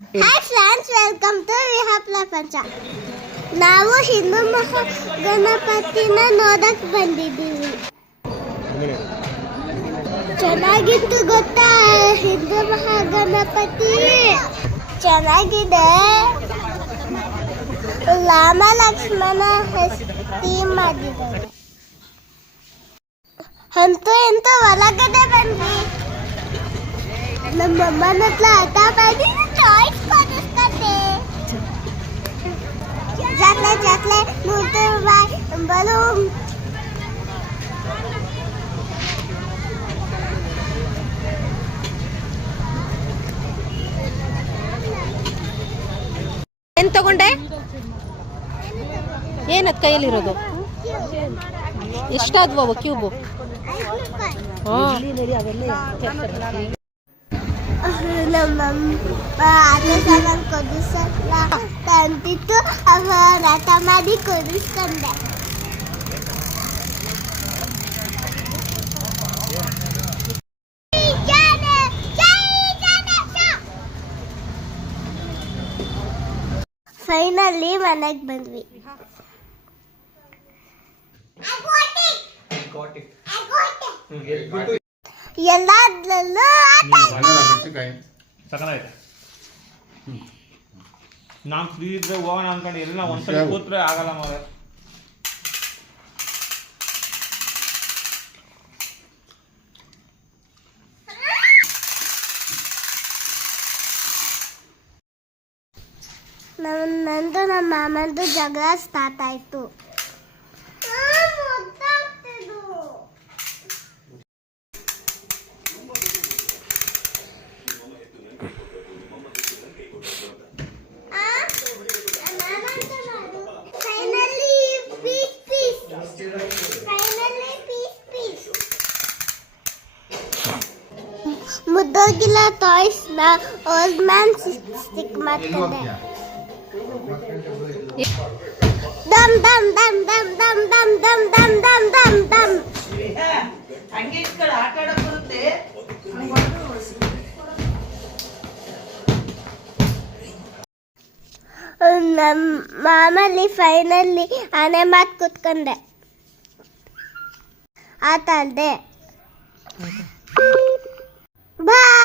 Hi friends, welcome to ವಿಹಾಪ್ಲ ಪಂಚ. ನಾವು ಹಿಂದೂ ಮಹಾಗಣಪತಿನ ನೋಡಕ್ ಬಂದಿದ್ದೀವಿ. ಚೆನ್ನಾಗಿತ್ತು ಗೊತ್ತಾ ಹಿಂದೂ ಮಹಾಗಣಪತಿ? ಚೆನ್ನಾಗಿದೆ. ರಾಮ ಲಕ್ಷ್ಮಣ ಥೀಮ್ ಮಾಡಿದ್ದಾರೆ. ಅಂತೂ ಇಂತೂ ಒಳಗಡೆ ಬಂದ್ವಿ. ನಮ್ಮಮ್ಮನ ಹತ್ರ ಆಟ ಮಾಡಿ ಟಾಯ್ಸ್ ಕೊಡಿಸ್ತಾರೆ. ಜಾತ್ರೆ 100 ರೂಪಾಯಿ ಬಲೂನ್. ಏನ್ ತಗೊಂಡೆ? ಏನದ್ ಕೈಯಲ್ಲಿರೋದು? ಎಷ್ಟಾದ್ವು ಅವು ಕ್ಯೂಬು? ನಮ್ಮಮ್ಮ ಕೊಡಿಸಲ್ಲ ಅಂತಿತ್ತು. ಆಟ ಮಾಡಿ ಕೊಡಿಸ್ಕೊಂಡೆ. ಫೈನಲಿ ಮನೆಗೆ ಬಂದ್ವಿ. ಎಲ್ಲದರಲ್ಲೂ ನಾನು ಫ್ರೀ ಇದ್ರೆ ಹೋಗೋಣ ಅನ್ಕೊಂಡು ಎಲ್ಲ ಒಂದ್ಸಲ ಕೂತ್ರೆ ಆಗಲ್ಲ ಮಾರೆ. ನಂದು ನಮ್ಮ ಮಾಮಂದು ಜಗಳ ಸ್ಟಾರ್ಟ್ ಆಯ್ತು. ಮುದ್ದೋಗಿಲ್ಲ ಟಾಯ್ಸ್ ನ ಓಲ್ಡ್ ಮ್ಯಾನ್ ಸ್ಟಿಕ್ ಮಾಡ್ಕೊಂಡೆ. ದಮ್ ದಮ್ ದಮ್ ದಮ್ ದಮ್ ದಮ್ ದಮ್ ದಮ್ ದಮ್ ದಮ್ ದಮ್. ಮಾಮಲ್ಲಿ ಫೈನಲಿ ಆನೆ ಮಾತು ಕೂತ್ಕೊಂಡೆ. ಆಟ ಆಡ್ದೆ.